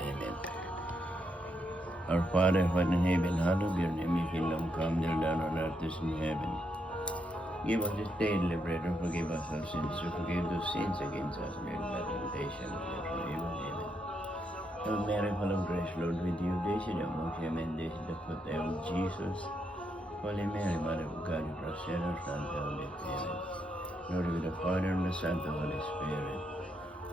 Amen. Our Father, who art in heaven, hallowed be your name. Your kingdom come, your will done on earth as in heaven. Give us this day daily bread, and forgive us our sins, to forgive those sins against us, and lead us not into temptation, but deliver us from evil. Amen. Hail Mary, full of grace, Lord with you, blessed are among women, blessed the fruit of Jesus. Holy Mary, Mother of God, pray for us sinners, now and at the hour of our death. Amen. Glory be to the Father, and the Son, and the Holy Spirit,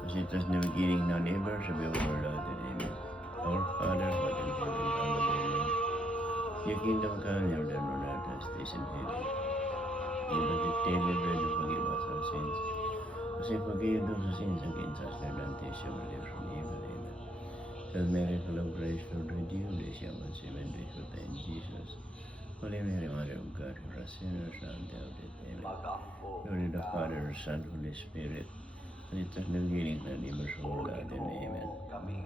as it was in the beginning, now and ever, shall be world without end. Amen. Our Father, who art in heaven, hallowed be your name. Your kingdom come, your will done on earth as it is in heaven. Give us this daily bread, and forgive us our sins, as we forgive those who sin against us. Lead not us into temptation, but deliver us from evil. Amen. Hail Mary, full of grace, Lord with you, blessed are among women, blessed is the fruit of Jesus. Holy Mary, Mother of God, pray for us sinners, now and at the hour of our death. Amen. Glory to the Father, Son, Holy Spirit, as it was in the beginning, now and ever, shall be world without end. Amen.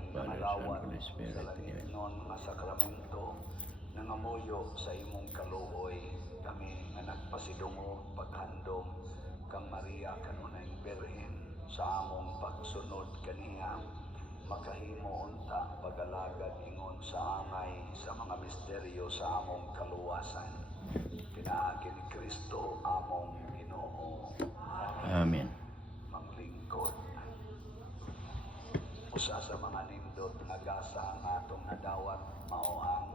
Father, Son, Holy Spirit. Amen. Nga sakramento nangamuyo sa imong kaluoy kami nga nagpasidungog paghandom kang Maria kanunay Birhen sa among pagsunod kaniya makahimo unta pagalagad ingon sa angay sa mga misteryo sa among kaluwasan. Pinaagi ni Kristo among Ginoo. Amen. Manglingkod. Usa sa mga nindot nga gasa nga atong nadawat mao ang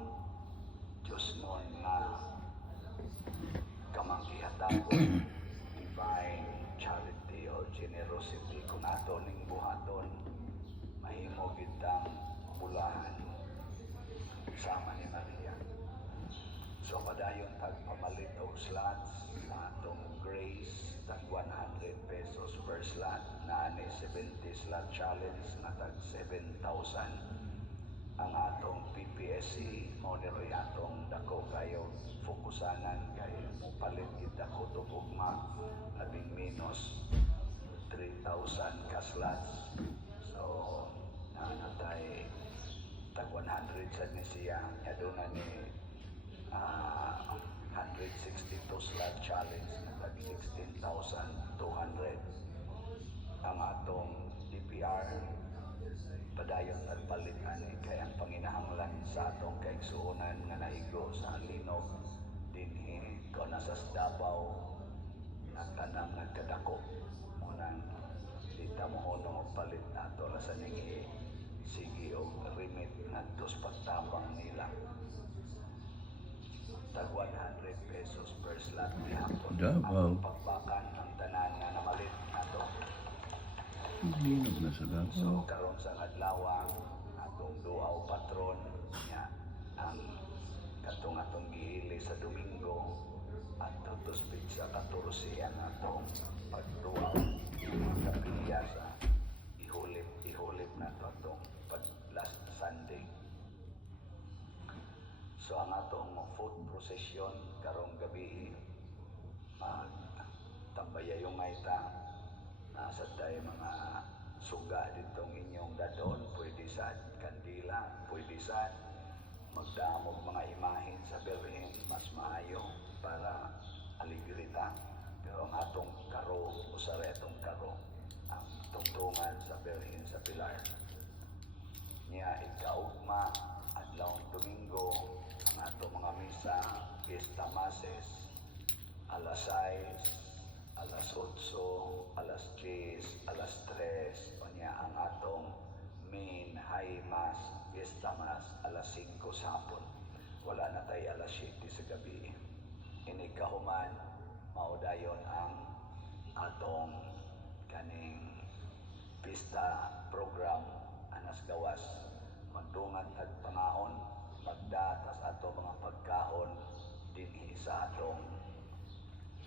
Diyos mon nga kamanggihatakon divine charity or generosity kung ato ning buhaton mahimo kitang bulahan sama ni Maria. So padayon tag pamalit og slots na atong grace tag 100 pesos per slot na ani 70 slot challenge na tag 7,000 ang atong PPSC mo niroy atong dako kayo fokusanan kay mo palit gid dako tugma labing minus 3,000 ka slots. So natay tag 100 sad ni siya aduna ni 162 slot challenge na tag 16,200 ang atong DPR padayon nagpalit ani kay ang panginahanglan sa atong kaigsuonan nga naigo sa linog dinhi ko nasa Davao na tanang nagkadako mo nang dita mo og palit nato ra sa ning sige og remit ngadto sa pagtabang nila tag 100 pesos per slot gihapon ang pagbakan ang tanan nga namalit nato. Linog na sa So Davao. karon sa adlaw atong duaw patron niya ang atong giili sa Domingo at tutos sa 14 ang atong pagduaw kapilya sa ihulip na to atong pag last Sunday. So ang atong food procession karong gabi tambayayong maita nasa tayo mga suga ditong inyong dadon, pwede sa kandila, pwede sa magdamog mga imahin sa Birhen, mas maayo para aligrita. Pero ang atong karo, usara itong karo, ang tungtungan sa Birhen sa Pilar. Niya ikaugma, adlawng Domingo, ang atong mga misa, Fiesta Mases, alas 6, alas 8, alas 10, alas 3, o niya ang atong main high mass, fiesta mass, alas 5 sa hapon. Wala na tayo alas 7 sa gabi. Inikahuman, maudayon ang atong kaning pista program anas gawas. Magdungan tag pangaon, magdatas ato mga pagkaon dinhi sa atong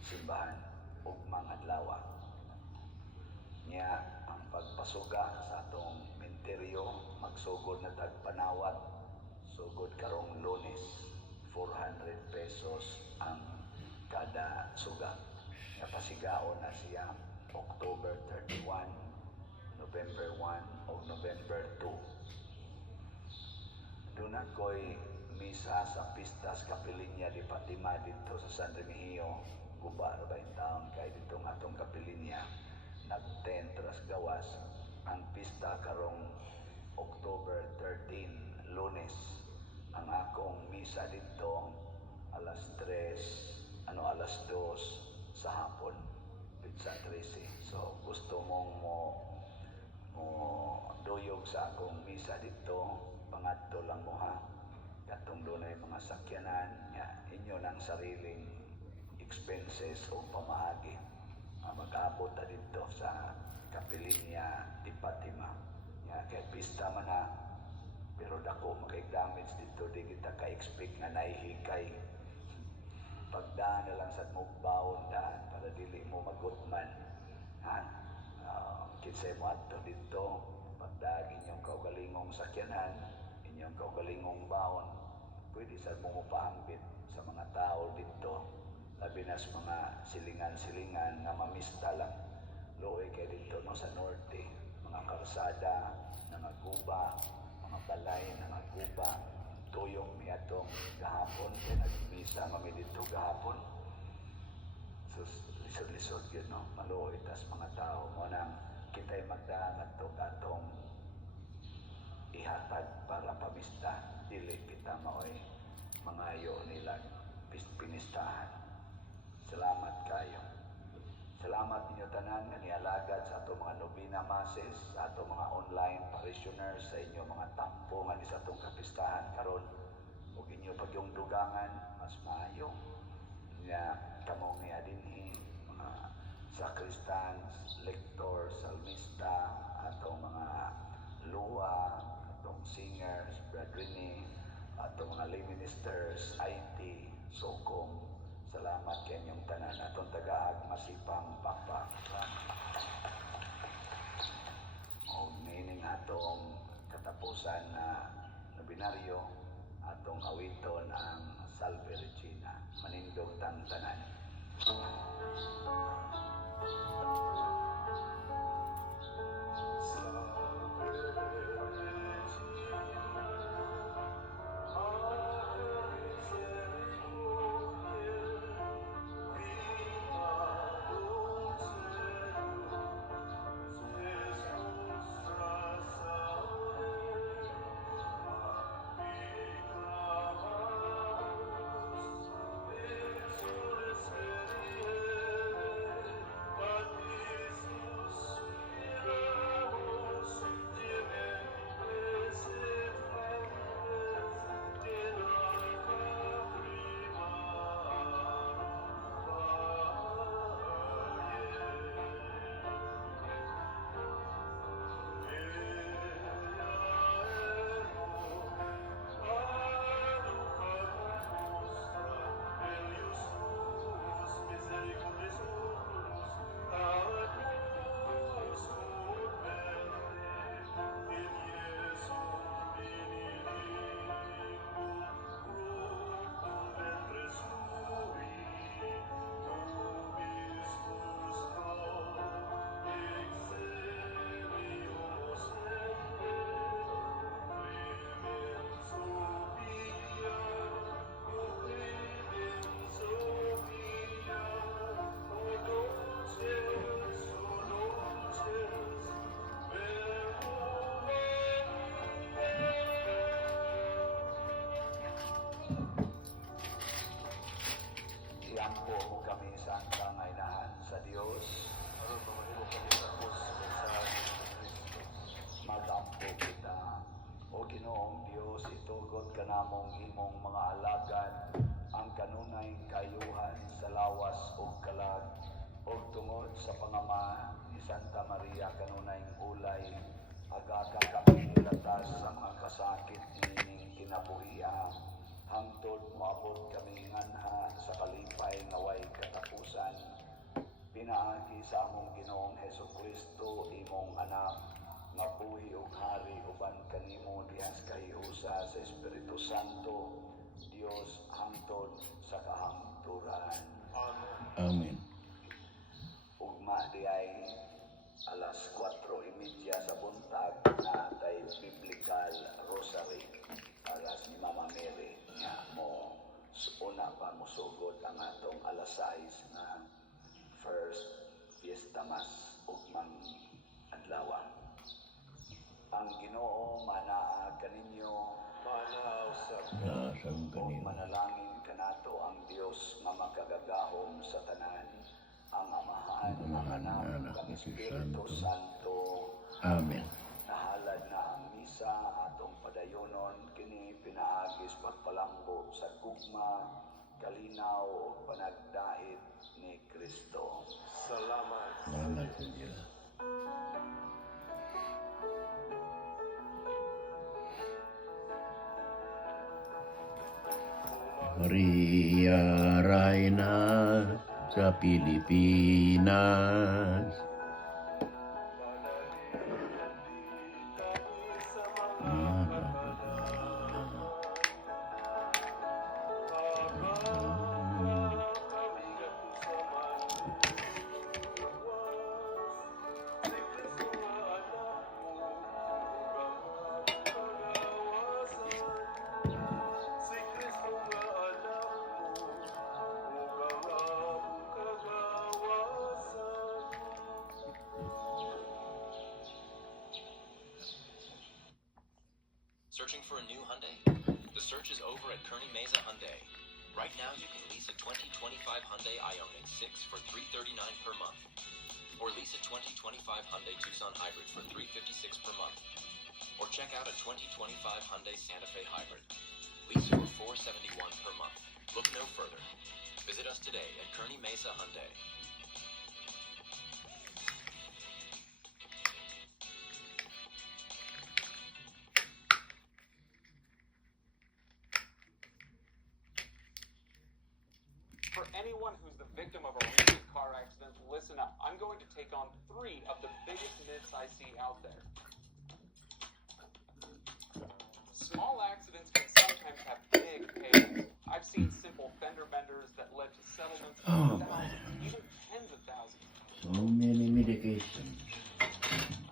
simbahan ugmang adlaw. Niya ang pagpasuga sa atong menteryo magsugod na tag panawat sugod karong Lunes 400 pesos ang kada suga. Napasigaon na siya October 31, November 1 o November 2. Doon ako'y misa sa Pistas Kapilinya di Fatima dito sa San Remigio. Guba na ba yung taon kay ditong atong Kapilinya nag-10 tras gawas ang pista karong October misa dito alas 3, alas 2 sa hapon, Pizza 13. So gusto mong mo duyog sa akong misa dito, pangadto lang mo ha. Katong dunay mga sakyanan, inyo ng sariling expenses o pamaagi. Mag-abot na dito sa Kapilinya, Ipatima. Kaya pista man na, pero dako makay-damage dito, di kita ka-expect nga naihikay. Pagdaan na lang sa mugbaon daan para dili mo magutman. Kinsay mo adto dito, pagdaag inyong kaugalingong sakyanan, inyong kaugalingong baon, pwede sa mo mupahambit sa mga tao dito, labi na sa mga silingan-silingan nga mamista lang. Luoy kay dito no sa norte, mga karsada, mga guba, mga balay, mga guba, tuyong miyatong gahapon, kaya nagmisa kami dito gahapon. So, lisod-lisod yun, no? Maluoy, tas mga tao mo nang kita'y magdaangat to katong ihatag para pamista. Dili kita maoy mangayo nila pinistahan. Salamat kayo. Salamat ninyo tanan nga nialagad sa ato mga novena masses, sa ato mga online parishioners, sa inyo mga tampo nga sa atong kapistahan karon. Ug inyo pag yung dugangan mas maayo nga kamong niya dinhi mga sacristans, lectors, salmista, atong mga lua, atong singers, brethren, atong mga lay ministers, IT, sokong. Salamat kay inyong tanan, atong tagaag masipang papa. O meaning atong katapusan na binaryo, atong awiton ang Salve Regina. Manindog tang tanan. Iampo mo kami sa kangailangan sa Diyos. Magampo kita. O Ginoong Diyos, itugot ka namong imong mga alagad ang kanunay kayuhan sa lawas o kalag o tungod sa pangama ni Santa Maria kanunay ulay agakan kami ilatas sa mga kasakit nining kinabuhian hangtod maabot kami nganha sa kalipay nga way katapusan. Pinaagi sa among Ginoong Hesukristo imong anak nga buhi ug hari uban kanimo dihas kahiusa sa Espiritu Santo, Dios hangtod sa kahangturan. Amen. Ugma diay alas 4:30 sa buntag na tay biblical rosary para si Mama Mary nga mo una pa musugod ang atong alas 6 na first fiesta mass ugmang adlaw. Ang Ginoo manaa kaninyo, Sa Ang O kanila. manalangin kanato ang Dios nga makagagahom sa tanan, ang Amahan, ang Amahan, Anak, Anak, ang ug Espiritu Santo. Santo. Amen. Nahalad na ang misa atong padayonon kini pinaagis pagpalanggo sa gugma, kalinaw ug panagdait ni Kristo. Salamat. Salamat sa Diyos. Maria Reyna sa Pilipinas. Searching for a new Hyundai? The search is over at Kearney Mesa Hyundai. Right now, you can lease a 2025 Hyundai Ioniq 6 for $339 per month, or lease a 2025 Hyundai Tucson Hybrid for $356 per month, or check out a 2025 Hyundai Santa Fe Hybrid. Lease for $471 per month. Look no further. Visit us today at Kearney Mesa Hyundai. For anyone who's the victim of a recent car accident, listen up. I'm going to take on 3 of the biggest myths I see out there. Small accidents can sometimes have big payouts. I've seen simple fender benders that led to settlements Oh, of thousands, even tens of thousands. So many medications.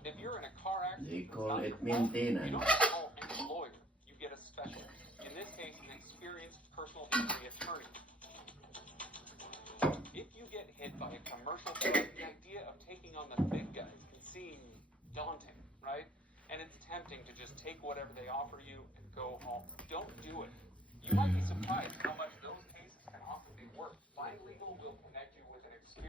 If you're in a car accident, They it's call not it your fault. You maintenance. don't call any lawyer. You get a specialist. In this case, an experienced personal injury attorney. If you get hit by a commercial truck, the idea of taking on the big guys can seem daunting, right? And it's tempting to just take whatever they offer you and go home. Don't do it. You might be surprised how much those cases can often be worth. Find Legal will connect